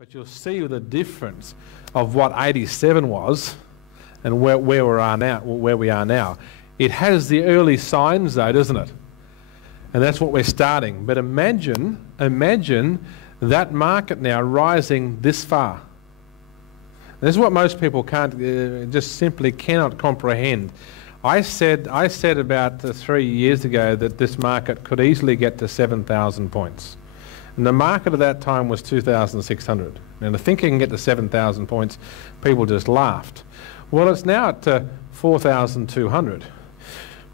But you'll see the difference of what 87 was and where we are now. It has the early signs though, doesn't it? And that's what we're starting. But imagine that market now rising this far. This is what most people can't, just simply cannot comprehend. I said about 3 years ago that this market could easily get to 7,000 points. And the market at that time was 2,600. And to think it can get to 7,000 points, people just laughed. Well, it's now at 4,200.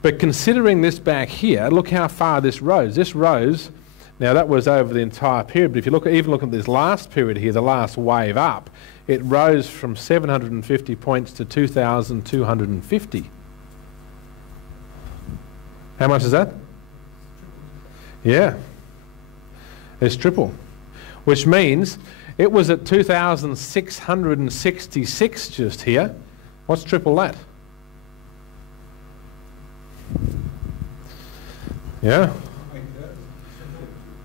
But considering this back here, look how far this rose. This rose, now that was over the entire period, but if you even look at this last period here, the last wave up, it rose from 750 points to 2,250. How much is that? Yeah. It's triple. Which means it was at 2,666 just here. What's triple that? Yeah.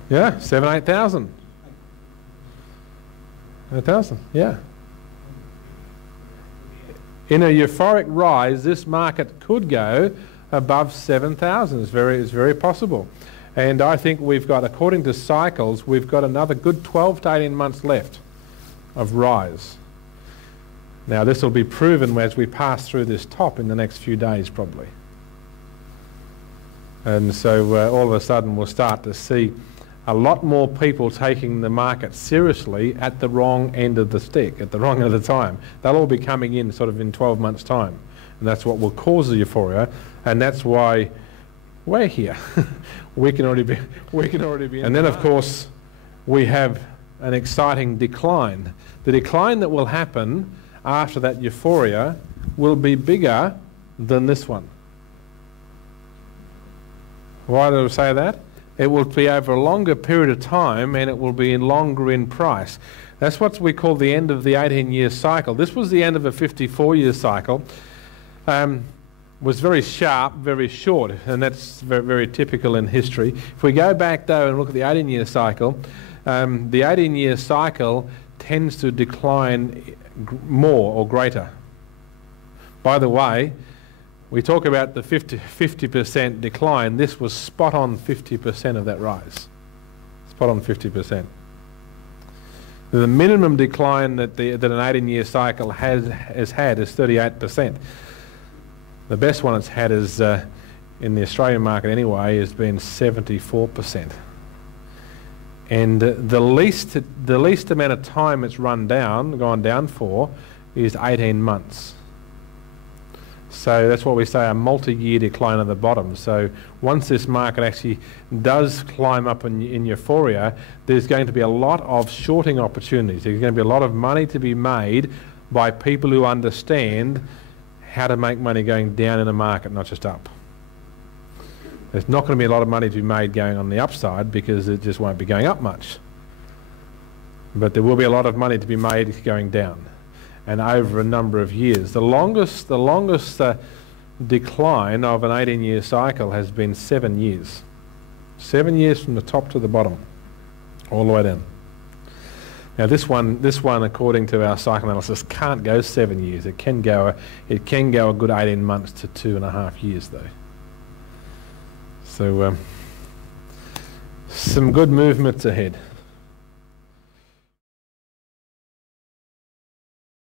Yeah, 8,000. 8,000, yeah. In a euphoric rise, this market could go above 7,000. It's very possible. And I think we've got, according to cycles, we've got another good 12 to 18 months left of rise. Now this will be proven as we pass through this top in the next few days probably. And so all of a sudden we'll start to see a lot more people taking the market seriously at the wrong end of the stick, at the wrong end of the time. They'll all be coming in sort of in 12 months' time. And that's what will cause the euphoria, and that's why we're here. we can already be and then of course we have an exciting decline. The decline that will happen after that euphoria will be bigger than this one. Why do I say that? It will be over a longer period of time and it will be longer in price. That's what we call the end of the 18-year cycle. This was the end of a 54-year cycle. Was very sharp, very short, and that's very typical in history. If we go back though and look at the 18-year cycle, the 18-year cycle tends to decline more or greater. By the way, we talk about the 50% decline. This was spot on 50% of that rise. Spot on 50%. The minimum decline that an 18-year cycle has had is 38%. The best one it's had is, in the Australian market anyway, has been 74%. And the least amount of time it's gone down for, is 18 months. So that's what we say, a multi-year decline at the bottom. So once this market actually does climb up in euphoria, there's going to be a lot of shorting opportunities. There's going to be a lot of money to be made by people who understand how to make money going down in a market, not just up. There's not going to be a lot of money to be made going on the upside because it just won't be going up much. But there will be a lot of money to be made going down, and over a number of years. The longest decline of an 18-year cycle has been 7 years. 7 years from the top to the bottom, all the way down. Now this one, according to our cycle analysis, can't go 7 years. It can go a good 18 months to 2.5 years though. So some good movements ahead.